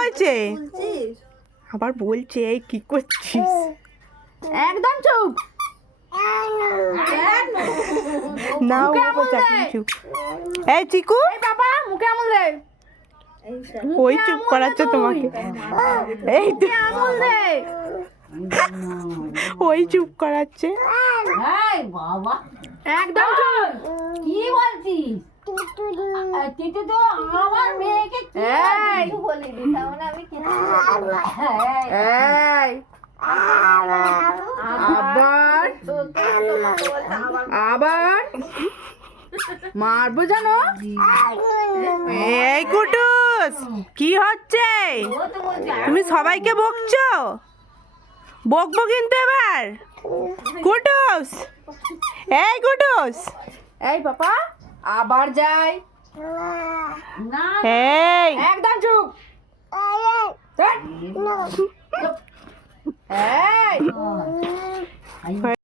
হয়েছে? আবার বলছে এই কি করছিস? একদম চুপ। না চুপ। এই চিকু, এই বাবা মুখে আমুল দে। ওই চুপ করাচ্ছে তোমাকে। এই তো আমুল দে। ওই চুপ করাচ্ছে। এই বাবা একদম চুপ। কি বলছিস? তুই তো আমার মেয়েকে কি এই বলিনি, তার মানে আমি কেন? এই আবার আবার মারবো জানো? এই কুটুস, কি হচ্ছে? তুমি সবাইকে বকছো? বকবো কিন্তু এবার। কুটুস, এই কুটুস, এই পাপা আবার যাই। না এই একদম চুপ। এই